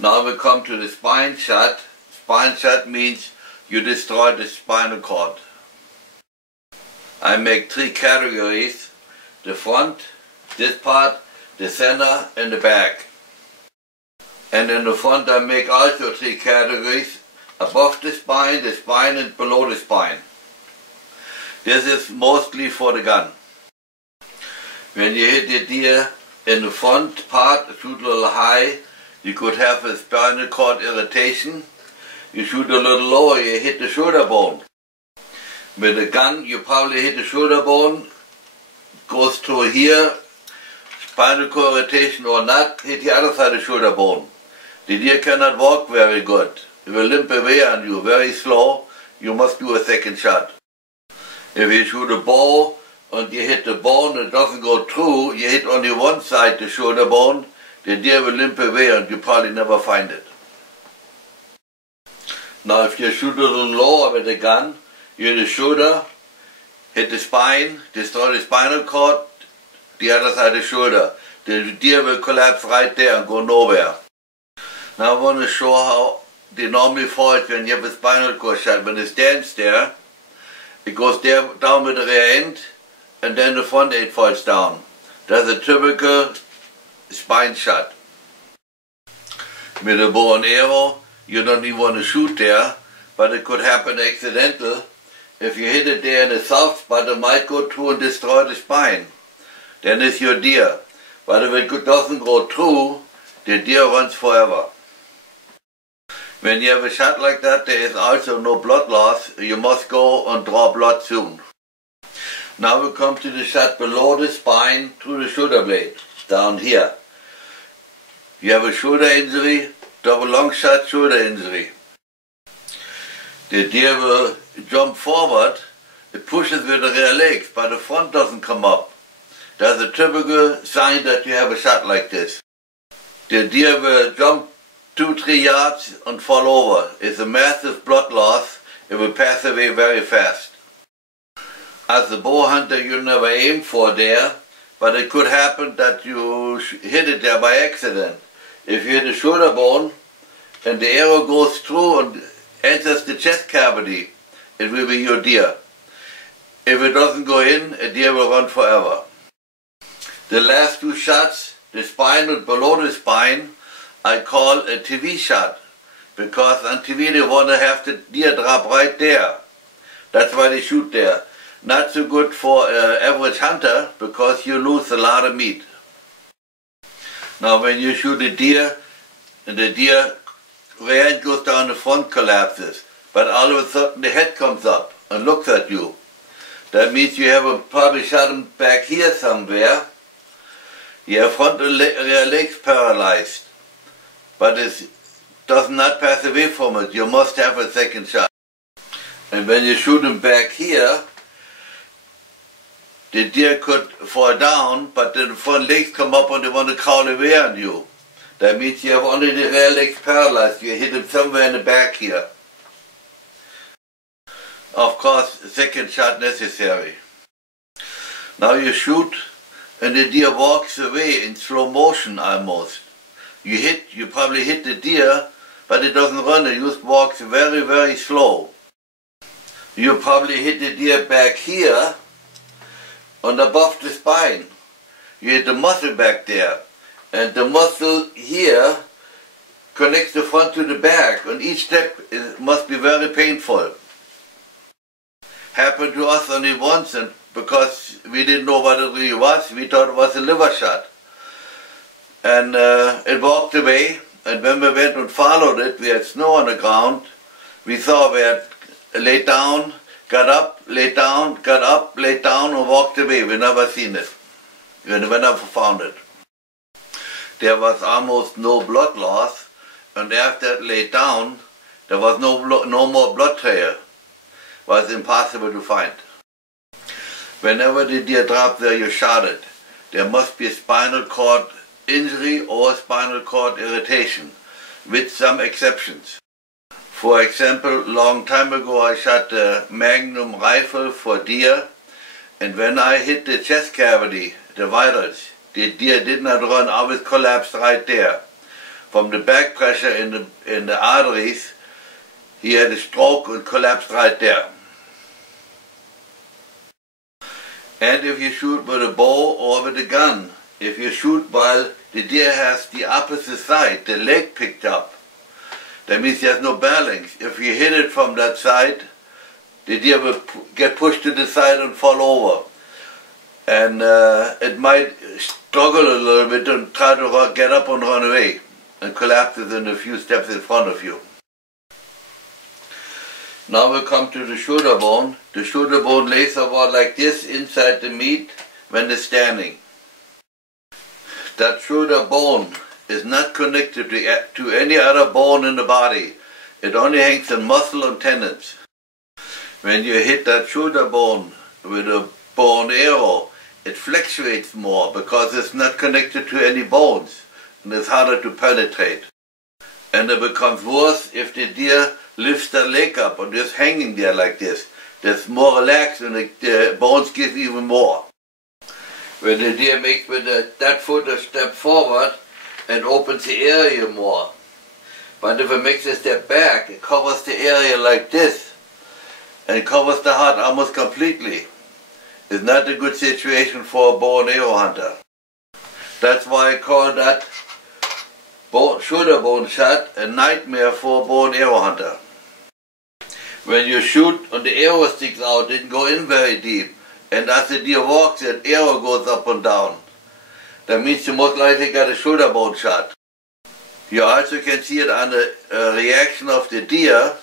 Now we come to the spine shot. Spine shot means you destroy the spinal cord. I make three categories: the front, this part, the center, and the back. And in the front I make also three categories: above the spine, and below the spine. This is mostly for the gun. When you hit the deer in the front part, shoot a little high, you could have a spinal cord irritation. You shoot a little lower, you hit the shoulder bone. With a gun, you probably hit the shoulder bone, goes through here, spinal cord irritation or not, hit the other side of the shoulder bone. The deer cannot walk very good. It will limp away on you very slow. You must do a second shot. If you shoot a bow and you hit the bone and it doesn't go through, you hit only one side, the shoulder bone, the deer will limp away and you probably never find it. Now if you shoot a little lower with a gun, you hit the shoulder, hit the spine, destroy the spinal cord, the other side of the shoulder. The deer will collapse right there and go nowhere. Now I want to show how they normally fall when you have a spinal cord shot. When it stands there, it goes down with the rear end and then the front end falls down. That's a typical spine shot. With a bow and arrow, you don't even want to shoot there, but it could happen accidental. If you hit it there in the soft spot, it might go through and destroy the spine. Then it's your deer. But if it doesn't go through, the deer runs forever. When you have a shot like that, there is also no blood loss. You must go and draw blood soon. Now we come to the shot below the spine through the shoulder blade, down here. You have a shoulder injury, double long shot shoulder injury. The deer will jump forward, it pushes with the rear legs, but the front doesn't come up. That's a typical sign that you have a shot like this. The deer will jump 2-3 yards and fall over. It's a massive blood loss. It will pass away very fast. As a bow hunter, you never aim for there, but it could happen that you hit it there by accident. If you hit the shoulder bone and the arrow goes through and enters the chest cavity, it will be your deer. If it doesn't go in, a deer will run forever. The last two shots, the spine and below the spine, I call a TV shot, because on TV they want to have the deer drop right there. That's why they shoot there. Not so good for an average hunter, because you lose a lot of meat. Now when you shoot a deer, and the deer rear end goes down, the front collapses, but all of a sudden the head comes up and looks at you. That means you have probably shot him back here somewhere. You have front and rear legs paralyzed. But it does not pass away from it. You must have a second shot. And when you shoot him back here, the deer could fall down, but the front legs come up and they want to crawl away on you. That means you have only the rear legs paralyzed. You hit him somewhere in the back here. Of course, a second shot necessary. Now you shoot and the deer walks away in slow motion almost. You probably hit the deer, but it doesn't run, it just walks very, very slow. You probably hit the deer back here, and above the spine. You hit the muscle back there, and the muscle here connects the front to the back, and each step must be very painful. Happened to us only once, and because we didn't know what it really was, we thought it was a liver shot. And it walked away, and when we went and followed it, we had snow on the ground. We saw we had laid down, got up, laid down, got up, laid down, and walked away. We never seen it. We never found it. There was almost no blood loss, and after it laid down, there was no more blood trail. It was impossible to find. Whenever the deer dropped where you shot it, there must be a spinal cord injury or spinal cord irritation, with some exceptions. For example, long time ago I shot a Magnum rifle for deer, and when I hit the chest cavity, the vitals, the deer did not run, always collapsed right there. from the back pressure in the arteries, he had a stroke and collapsed right there. And if you shoot with a bow or with a gun, if you shoot while the deer has the opposite side, the leg picked up, that means there's no balance. If you hit it from that side, the deer will get pushed to the side and fall over. And it might struggle a little bit and try to get up and run away, and collapses in a few steps in front of you. Now we come to the shoulder bone. The shoulder bone lays about like this inside the meat when it's standing. That shoulder bone is not connected to any other bone in the body. It only hangs on muscle and tendons. When you hit that shoulder bone with a bow and arrow, it fluctuates more because it's not connected to any bones and it's harder to penetrate. And it becomes worse if the deer lifts the leg up and just hanging there like this. That's more relaxed and the bones give even more. When the deer makes with that foot a step forward, it opens the area more. But if it makes a step back, it covers the area like this and covers the heart almost completely. It's not a good situation for a bow and arrow hunter. That's why I call that shoulder bone shot a nightmare for a bow and arrow hunter. When you shoot and the arrow sticks out, it didn't go in very deep, and as the deer walks, that arrow goes up and down. That means you most likely got a shoulder bone shot. You also can see it on the reaction of the deer.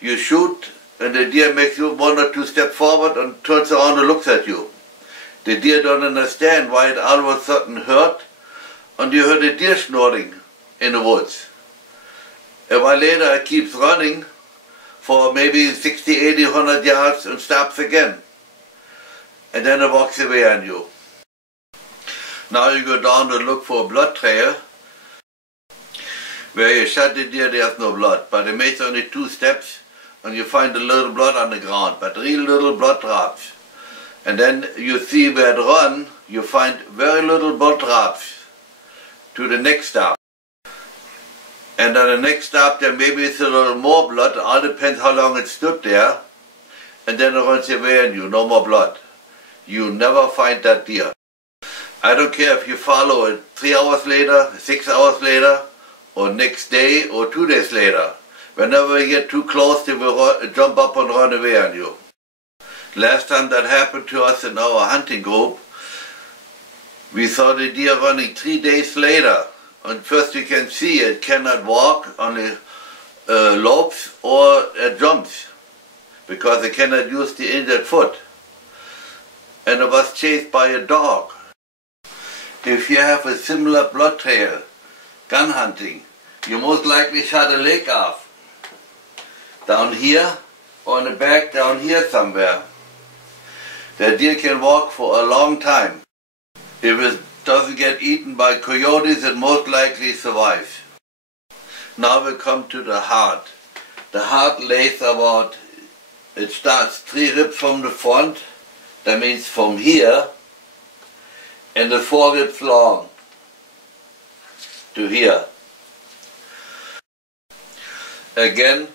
You shoot and the deer makes you 1 or 2 steps forward and turns around and looks at you. The deer don't understand why it all of a sudden hurt, and you heard the deer snorting in the woods. A while later it keeps running for maybe 60, 80, 100 yards and stops again. And then it walks away on you. Now you go down to look for a blood trail. Where you shot the deer, there's no blood, but it makes only 2 steps and you find a little blood on the ground, but real little blood drops. And then you see where it run, you find very little blood drops to the next stop. And on the next stop there maybe it's a little more blood, it all depends how long it stood there, and then it runs away on you, no more blood. You never find that deer. I don't care if you follow it 3 hours later, 6 hours later, or next day, or 2 days later. Whenever you get too close, they will jump up and run away on you. Last time that happened to us in our hunting group, we saw the deer running 3 days later. And first you can see it cannot walk, only lopes or jumps, because it cannot use the injured foot. And it was chased by a dog. If you have a similar blood trail, gun hunting, you most likely shot a leg off. Down here, or in the back down here somewhere. The deer can walk for a long time. If it doesn't get eaten by coyotes, it most likely survives. Now we come to the heart. The heart lays about, it starts 3 ribs from the front, that means from here, and the 4 ribs long to here. Again,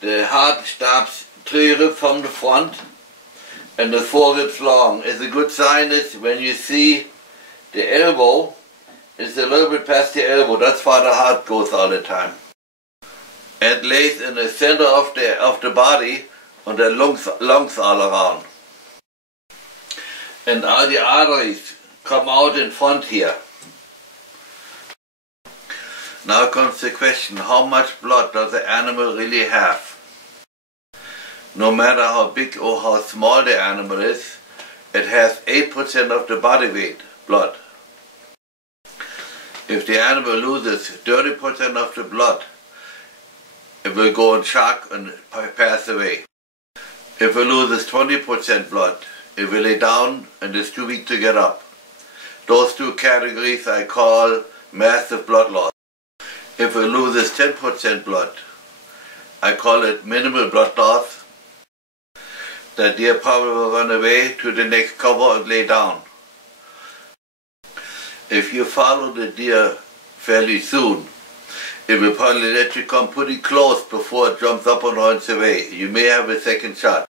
the heart stops 3 ribs from the front and the 4 ribs long. It's a good sign is when you see the elbow is a little bit past the elbow. That's why the heart goes all the time. It lays in the center of the body and the lungs all around. And all the arteries come out in front here. Now comes the question, how much blood does the animal really have? No matter how big or how small the animal is, it has 8% of the body weight blood. If the animal loses 30% of the blood, it will go in shock and pass away. If it loses 20% blood, it will lay down and is too weak to get up. Those 2 categories I call massive blood loss. If it loses 10% blood, I call it minimal blood loss. The deer probably will run away to the next cover and lay down. If you follow the deer fairly soon, It will probably let you come pretty close before it jumps up and runs away. You may have a second shot.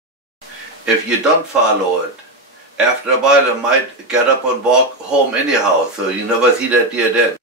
If you don't follow it, after a while it might get up and walk home anyhow, so you never see that deer then.